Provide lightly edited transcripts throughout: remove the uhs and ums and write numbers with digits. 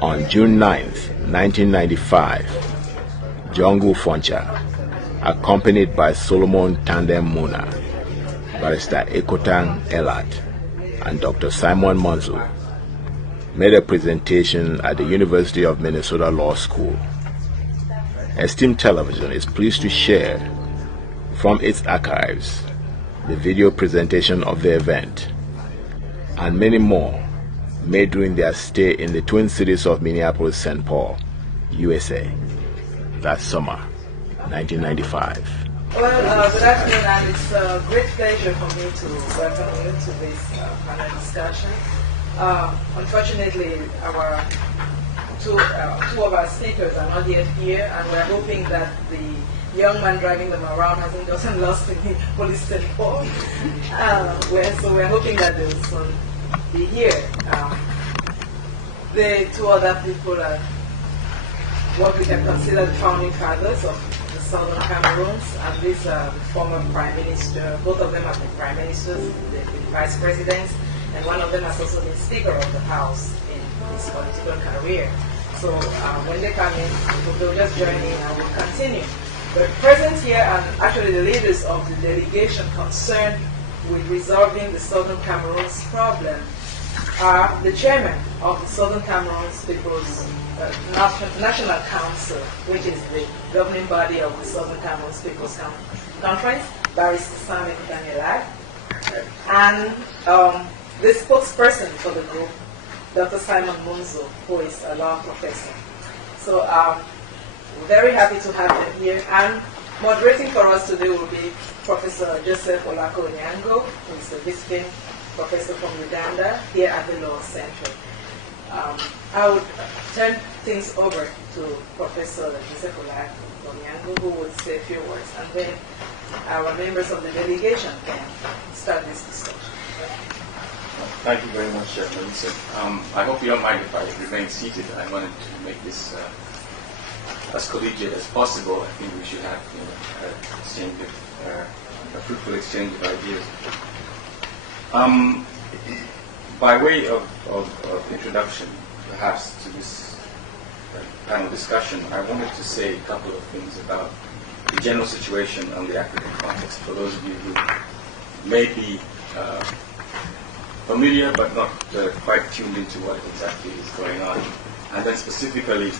On June 9th, 1995, Jongu Foncha, accompanied by Solomon Tandem Muna, Barrister Ekotang Elat, and Dr. Simon Monzu, made a presentation at the University of Minnesota Law School. Esteemed Television is pleased to share from its archives the video presentation of the event and many more made during their stay in the twin cities of Minneapolis-St. Paul, USA, that summer, 1995. Well, good afternoon, and it's a great pleasure for me to welcome you to this panel discussion. Unfortunately, our two of our speakers are not yet here, and we're hoping that the young man driving them around hasn't gotten lost in the police depot. So we're hoping that they will soon be here. The two other people are what we can consider the founding fathers of the Southern Cameroons, and these are the former prime minister. Both of them have been prime ministers, they've been vice presidents, and one of them has also been Speaker of the House in his political career. So when they come in, they'll just join in and we'll continue. But present here are actually the leaders of the delegation concerned with resolving the Southern Cameroon's problem are the chairman of the Southern Cameroun's People's National Council, which is the governing body of the Southern Cameroun's People's Conference, Barrister Simon Danielak, and the spokesperson for the group, Dr. Simon Monzu, who is a law professor. So we're very happy to have them here, and moderating for us today will be Professor Joseph Olako Onyango, who is a visiting professor from Uganda here at the Law Center. I would turn things over to Professor Joseph Olako Onyango, who will say a few words, and then our members of the delegation can start this discussion. Thank you very much, Melissa. I hope you don't mind if I remain seated. I wanted to make this as collegiate as possible. I think we should have a fruitful exchange of ideas. By way of introduction, perhaps, to this panel discussion, I wanted to say a couple of things about the general situation on the African context, for those of you who may be familiar but not quite tuned into what exactly is going on, and then specifically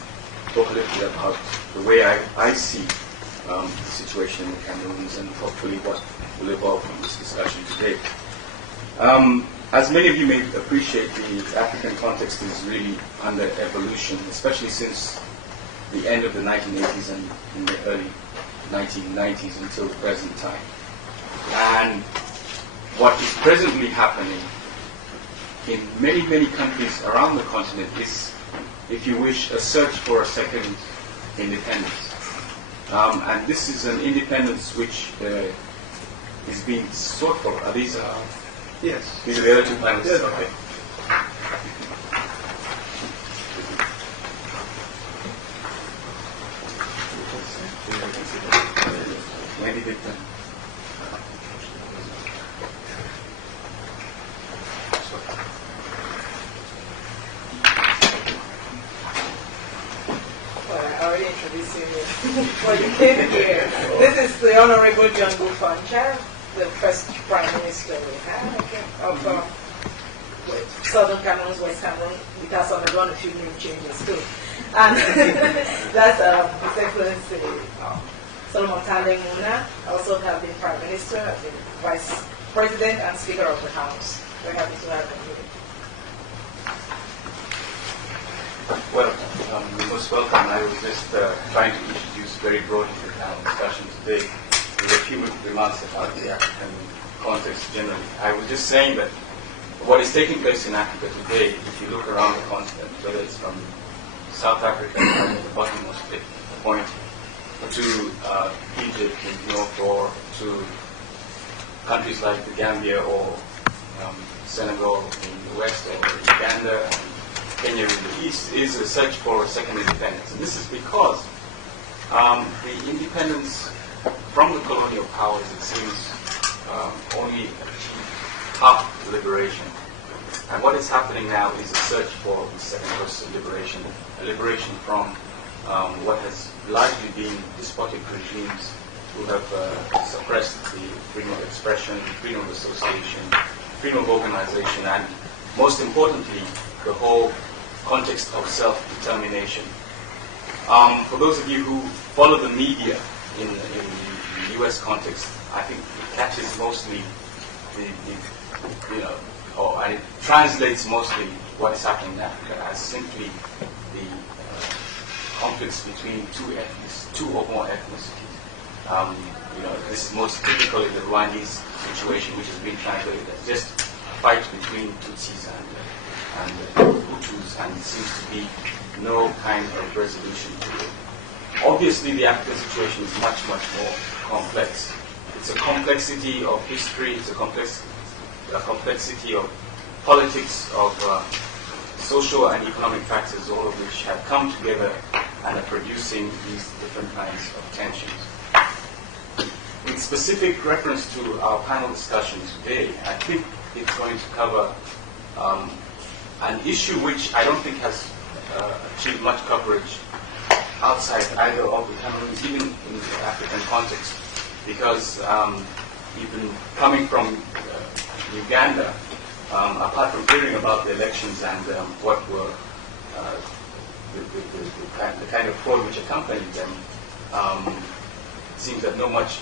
talk a little bit about the way I see the situation in the Cameroons and hopefully what will evolve from this discussion today. As many of you may appreciate, the African context is really under evolution, especially since the end of the 1980s and in the early 1990s until the present time. And what is presently happening in many, many countries around the continent is, if you wish, a search for a second independence. And this is an independence which is being sought for. Are these yes. These are the other two panelists? Yes. Okay. Maybe they can. Well, you came here. This is the Honorable Jongu Foncha, the first Prime Minister we had of Southern Cameroon, West Cameroon. It has undergone a few new changes too. And that's His Excellency Solomon Tandem Muna. Also have been Prime Minister, have been Vice President and Speaker of the House. We're happy to have them here. Well, you're most welcome. I was just trying to introduce very broadly the panel discussion today with a few remarks about the African context generally. I was just saying that what is taking place in Africa today, if you look around the continent, whether it's from South Africa at the bottommost point, to Egypt in the north, or to countries like the Gambia or Senegal in the west, or Uganda, Kenya in the east, is a search for a second independence. And this is because the independence from the colonial powers, it seems, only achieved half the liberation. And what is happening now is a search for the second-person liberation, a liberation from what has largely been despotic regimes who have suppressed the freedom of expression, freedom of association, freedom of organization, and most importantly, the whole context of self-determination. For those of you who follow the media in the US context, I think it catches mostly and it translates mostly what is happening in Africa as simply the conflicts between two or more ethnicities. This is most typically the Rwandese situation, which has been translated as just a fight between Tutsis and Hutus, and it seems to be no kind of resolution to it. Obviously, the African situation is much, much more complex. It's a complexity of history, it's a complexity of politics, of social and economic factors, all of which have come together and are producing these different kinds of tensions. In specific reference to our panel discussion today, I think it's going to cover an issue which I don't think has achieved much coverage outside either of the Cameroons, even in the African context, because even coming from Uganda, apart from hearing about the elections and what were the kind of fraud which accompanied them, it seems that not much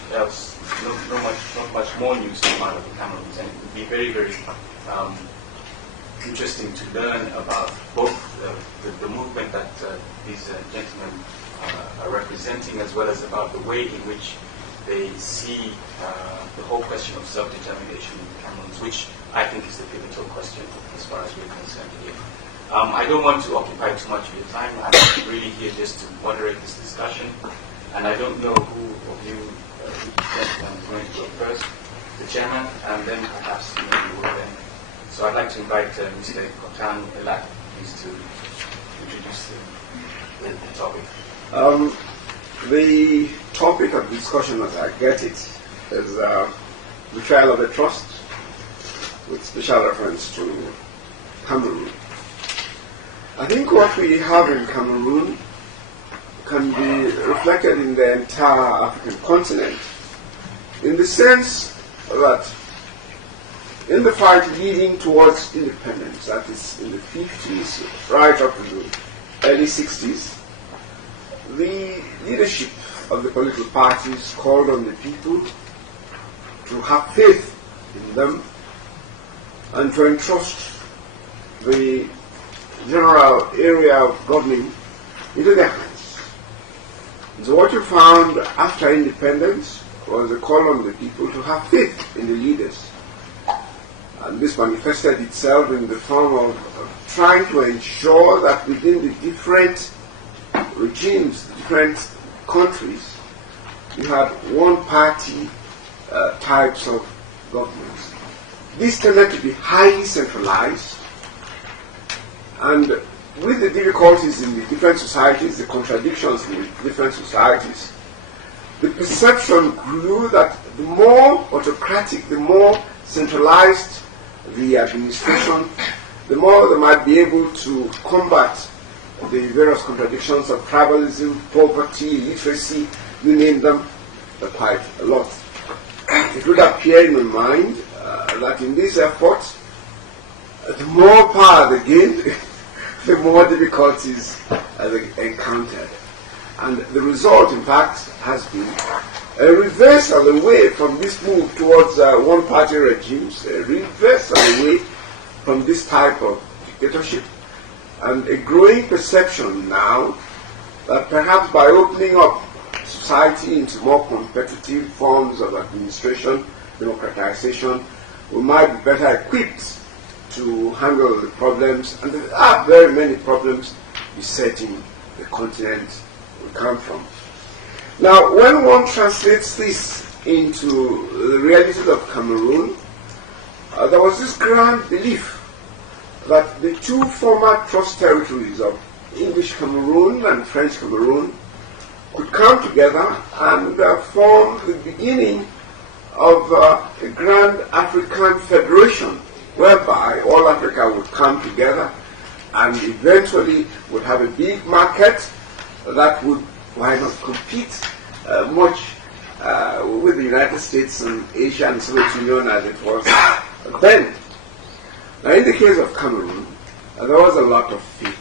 more news came out of the Cameroons, and it would be very, very interesting to learn about both the movement that these gentlemen are representing, as well as about the way in which they see the whole question of self-determination in the Cameroons, which I think is the pivotal question as far as we're concerned here. I don't want to occupy too much of your time. I'm really here just to moderate this discussion, and I don't know who of you I'm going to go first, the chairman, and then perhaps maybe we'll then. So I'd like to invite Mr. Kotan Elat, please, to introduce the topic. The topic of discussion, as I get it, is the trial of a trust, with special reference to Cameroon. I think what we have in Cameroon can be reflected in the entire African continent, in the sense that in the fight leading towards independence, that is in the 50s, right up to the early 60s, the leadership of the political parties called on the people to have faith in them and to entrust the general area of governing into their hands. So what you found after independence was a call on the people to have faith in the leaders. And this manifested itself in the form of trying to ensure that within the different regimes, different countries, you had one-party types of governments. These tended to be highly centralized, and with the difficulties in the different societies, the contradictions in the different societies, the perception grew that the more autocratic, the more centralized the administration, the more they might be able to combat the various contradictions of tribalism, poverty, illiteracy, you name them, quite a lot. It would appear in my mind that in this effort, the more power they gained, the more difficulties they encountered. And the result, in fact, has been a reversal away from this move towards one-party regimes, a reversal away from this type of dictatorship, and a growing perception now that perhaps by opening up society into more competitive forms of administration, democratization, we might be better equipped to handle the problems, and there are very many problems besetting the continent we come from. Now, when one translates this into the realities of Cameroon, there was this grand belief that the two former trust territories of English Cameroon and French Cameroon could come together and form the beginning of a grand African federation whereby all Africa would come together and eventually would have a big market that would, why not, compete much with the United States and Asia and Soviet Union as it was then. Now, in the case of Cameroon, there was a lot of faith.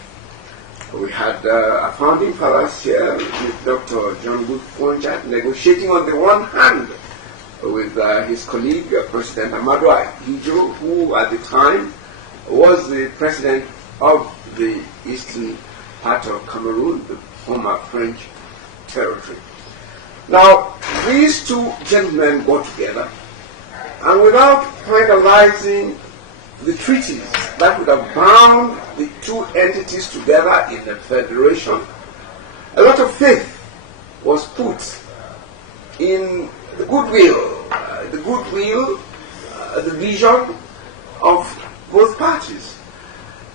We had a founding fathers here with Dr. Monduze negotiating on the one hand with his colleague, President Ahidjo, who at the time was the president of the eastern part of Cameroon, the former French territory. Now, these two gentlemen got together, and without finalizing the treaties that would have bound the two entities together in a federation, a lot of faith was put in the goodwill, the vision of both parties.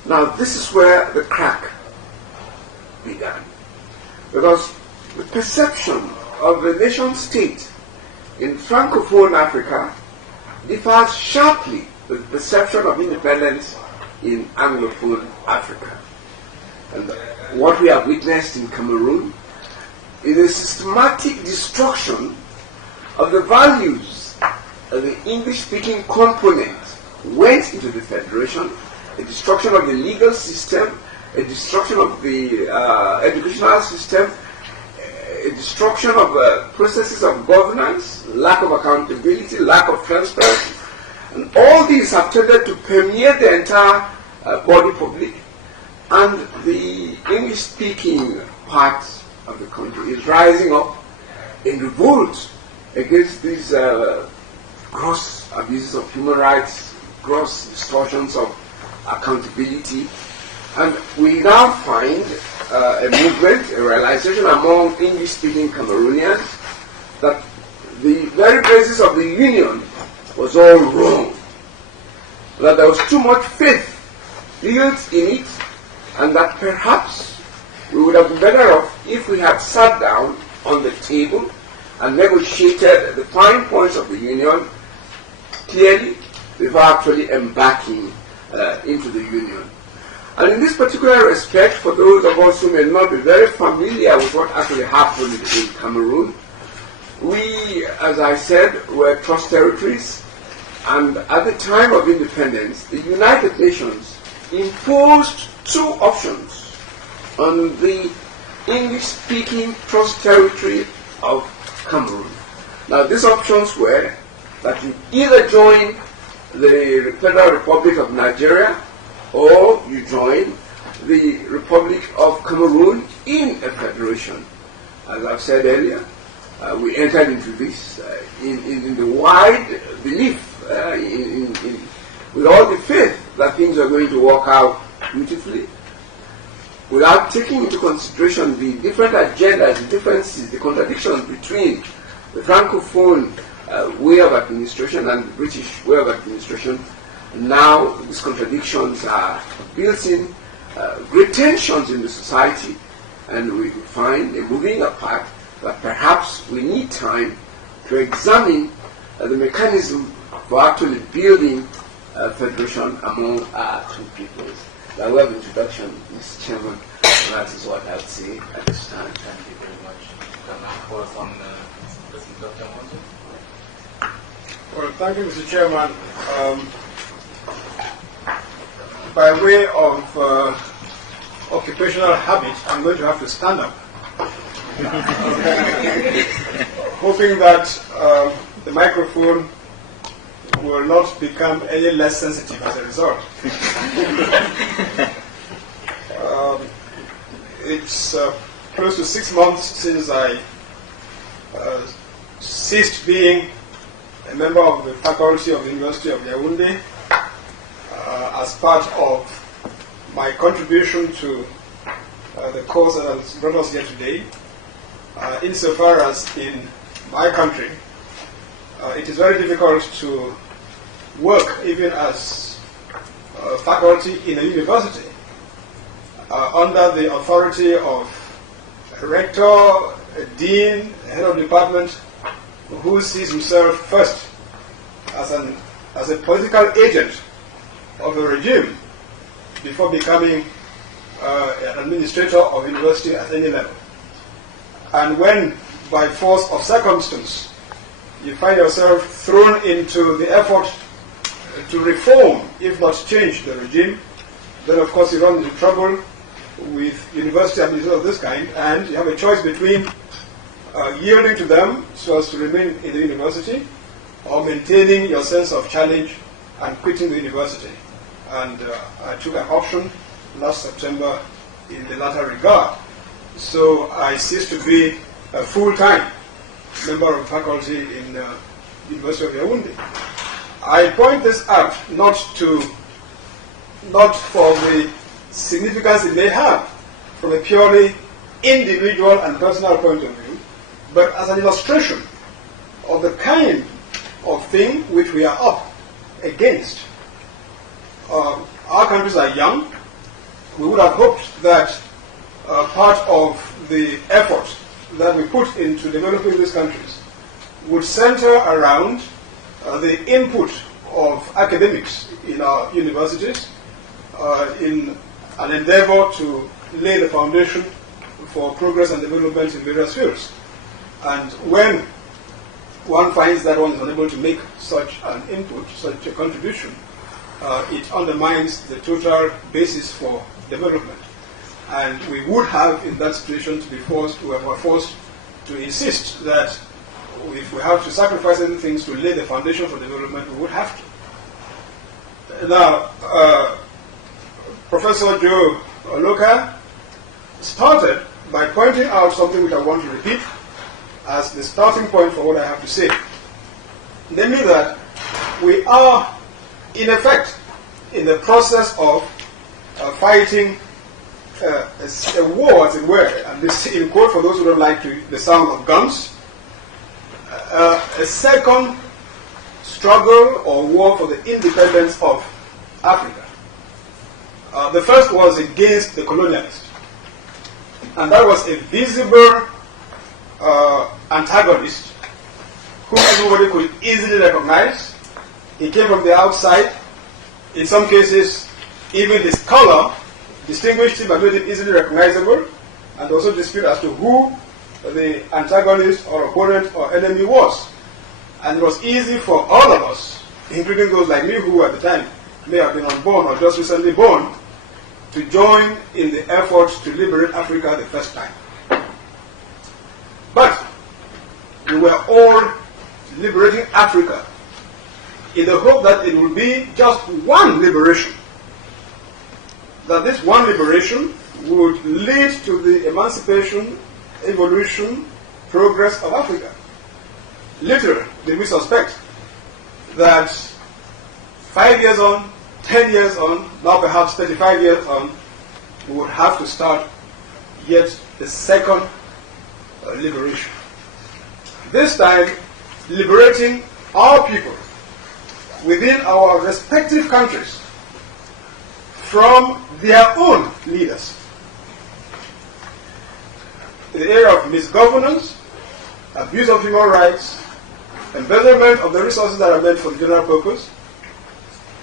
Now, this is where the crack began, because the perception of the nation state in Francophone Africa differs sharply with the perception of independence in Anglophone Africa. And what we have witnessed in Cameroon is a systematic destruction of the values of the English-speaking component went into the federation, a destruction of the legal system, a destruction of the educational system, a destruction of processes of governance, lack of accountability, lack of transparency. And all these have tended to permeate the entire body politic, and the English-speaking part of the country is rising up in revolt against these gross abuses of human rights, gross distortions of accountability. And we now find a movement, a realization among English-speaking Cameroonians that the very basis of the union was all wrong, that there was too much faith built in it, and that perhaps we would have been better off if we had sat down on the table and negotiated the fine points of the union clearly before actually embarking into the union. And in this particular respect, for those of us who may not be very familiar with what actually happened in Cameroon, we, as I said, were trust territories, and at the time of independence, the United Nations imposed two options on the English-speaking trust territory of Cameroon. Now, these options were that you either join the Federal Republic of Nigeria or you join the Republic of Cameroon in a federation. As I've said earlier, we entered into this in the wide belief, with all the faith that things are going to work out beautifully, without taking into consideration the different agendas, the differences, the contradictions between the Francophone way of administration and the British way of administration. Now these contradictions are built in, great tensions in the society, and we find a moving apart that perhaps we need time to examine the mechanism for actually building a federation among our two peoples. By way of introduction, Mr. Chairman, that is what I would say at this time. Thank you very much. Can I call on Dr. Monzu? Well, thank you, Mr. Chairman. By way of occupational habit, I'm going to have to stand up. Hoping that the microphone will not become any less sensitive as a result. It's close to 6 months since I ceased being a member of the faculty of the University of Yaoundé as part of my contribution to the cause that has brought us here today. Insofar as in my country, it is very difficult to work even as faculty in a university under the authority of a rector, a dean, a head of department, who sees himself first as a political agent of a regime before becoming an administrator of university at any level. And when, by force of circumstance, you find yourself thrown into the effort to reform, if not change, the regime, then of course you run into trouble with university administrators of this kind, and you have a choice between yielding to them so as to remain in the university, or maintaining your sense of challenge and quitting the university. And I took an option last September in the latter regard. So I ceased to be a full-time member of faculty in the University of Yaoundé. I point this out not for the significance it may have from a purely individual and personal point of view, but as an illustration of the kind of thing which we are up against. Our countries are young. We would have hoped that part of the effort that we put into developing these countries would center around the input of academics in our universities in an endeavor to lay the foundation for progress and development in various fields. And when one finds that one is unable to make such an input, such a contribution, it undermines the total basis for development. And we would have, in that situation, we were forced to insist that if we have to sacrifice certain things to lay the foundation for development, we would have to. Now, Professor Joe Oloka started by pointing out something which I want to repeat as the starting point for what I have to say. Namely that we are, in effect, in the process of fighting a war, as it were, and this in quote for those who don't like the sound of guns, a second struggle or war for the independence of Africa. The first was against the colonialists, and that was a visible antagonist whom everybody could easily recognize. He came from the outside. In some cases, even his color distinguished him and made him easily recognizable, and also dispute as to who the antagonist or opponent or enemy was. And it was easy for all of us, including those like me who at the time may have been unborn or just recently born, to join in the effort to liberate Africa the first time. But we were all liberating Africa in the hope that it would be just one liberation. That this one liberation would lead to the emancipation, evolution, progress of Africa. Little did we suspect that 5 years on, 10 years on, now perhaps 35 years on, we would have to start yet the second liberation. This time, liberating our people within our respective countries from their own leaders. In the area of misgovernance, abuse of human rights, embezzlement of the resources that are meant for the general purpose,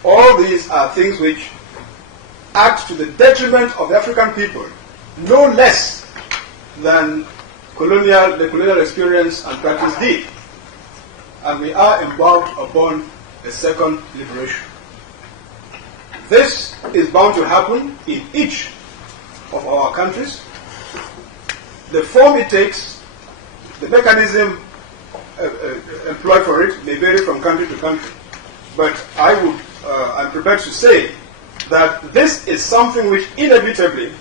all these are things which act to the detriment of the African people, no less than the colonial experience and practice did. And we are embarked upon a second liberation. This is bound to happen in each of our countries. The form it takes, the mechanism employed for it may vary from country to country. But I'm prepared to say that this is something which inevitably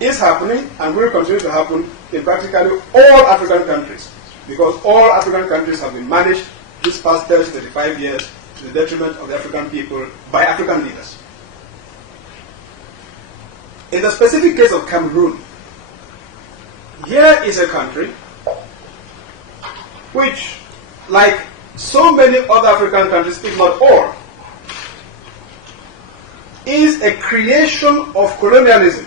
is happening and will continue to happen in practically all African countries, because all African countries have been managed these past 30, 35 years to the detriment of the African people by African leaders. In the specific case of Cameroon, here is a country which, like so many other African countries, if not all, is a creation of colonialism.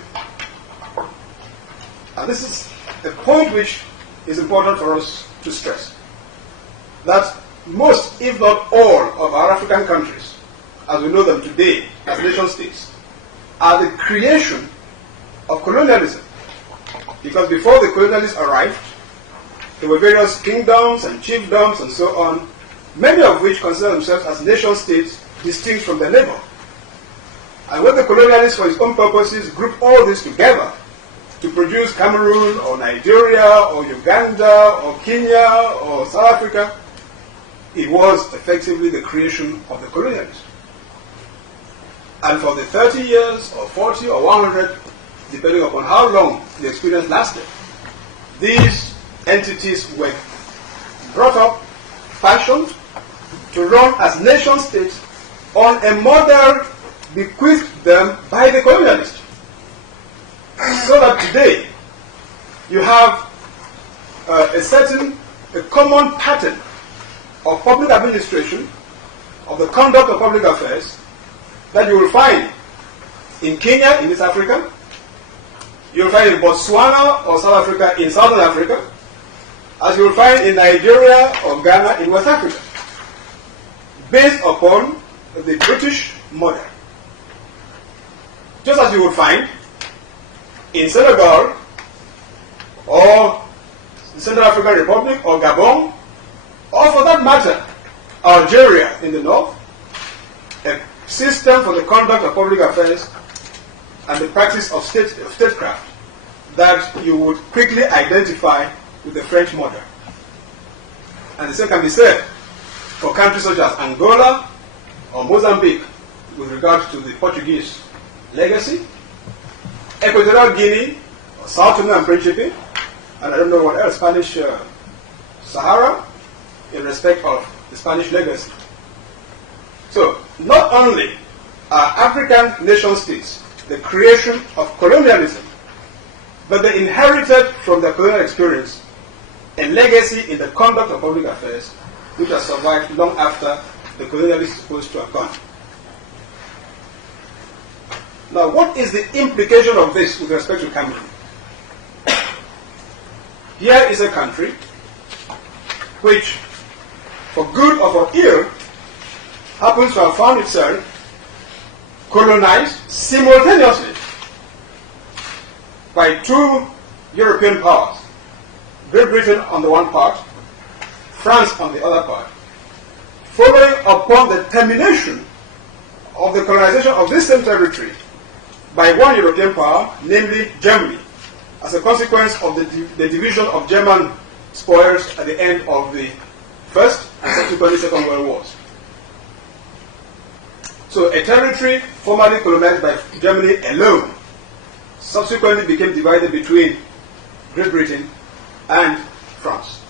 And this is a point which is important for us to stress. That most, if not all, of our African countries as we know them today, as nation states, are the creation of colonialism. Because before the colonialists arrived, there were various kingdoms and chiefdoms and so on, many of which consider themselves as nation states distinct from their neighbor. And when the colonialists, for his own purposes, grouped all this together to produce Cameroon or Nigeria or Uganda or Kenya or South Africa, it was effectively the creation of the colonialists. And for the 30 years or 40 or 100, depending upon how long the experience lasted, these entities were brought up, fashioned, to run as nation states on a model bequeathed them by the colonialists. So that today, you have a common pattern of public administration, of the conduct of public affairs, that you will find in Kenya, in East Africa, you will find in Botswana or South Africa, in Southern Africa, as you will find in Nigeria or Ghana, in West Africa, based upon the British model. Just as you would find in Senegal or the Central African Republic or Gabon, or for that matter, Algeria in the north, a system for the conduct of public affairs and the practice of statecraft that you would quickly identify with the French model. And the same can be said for countries such as Angola or Mozambique with regard to the Portuguese legacy, Equatorial Guinea, or Sao Tome and Principe, and I don't know what else, Spanish Sahara, in respect of the Spanish legacy. So, not only are African nation states the creation of colonialism, but they inherited from their colonial experience a legacy in the conduct of public affairs which has survived long after the colonialists are supposed to have gone. Now, what is the implication of this with respect to Cameroon? Here is a country which, for good or for ill, happens to have found itself colonized simultaneously by two European powers, Great Britain on the one part, France on the other part, following upon the termination of the colonization of this same territory by one European power, namely Germany, as a consequence of the division of German spoils at the end of the First and subsequently Second World Wars. So a territory formerly colonized by Germany alone subsequently became divided between Great Britain and France.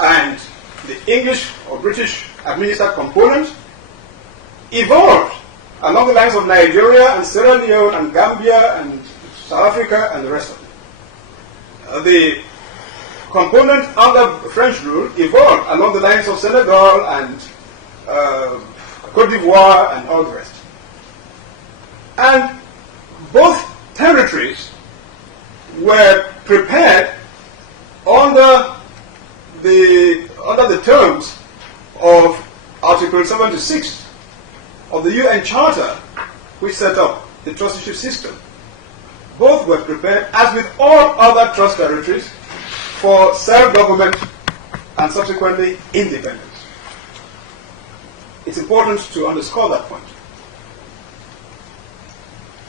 And the English or British administered component evolved along the lines of Nigeria and Sierra Leone and Gambia and South Africa and the rest of it. The component under French rule evolved along the lines of Senegal and Cote d'Ivoire and all the rest. And both territories were prepared under the terms of Article 76 of the UN Charter, which set up the trusteeship system. Both were prepared, as with all other trust territories, for self-government and subsequently independence. It's important to underscore that point.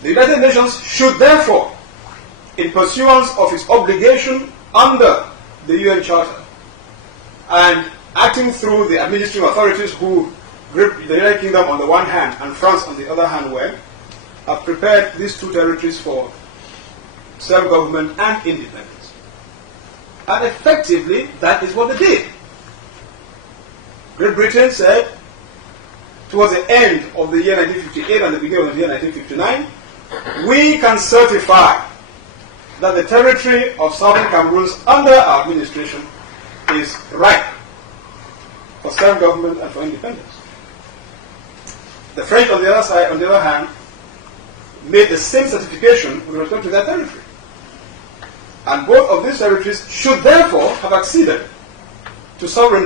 The United Nations should therefore, in pursuance of its obligation under the UN Charter and acting through the administrative authorities who grip the United Kingdom on the one hand and France on the other hand, have prepared these two territories for self-government and independence. And effectively, that is what they did. Great Britain said, towards the end of the year 1958 and the beginning of the year 1959, we can certify that the territory of Southern Cameroons under our administration is ripe for self-government and for independence. The French, on the other side, on the other hand, made the same certification with respect to their territory. And both of these territories should therefore have acceded to sovereignty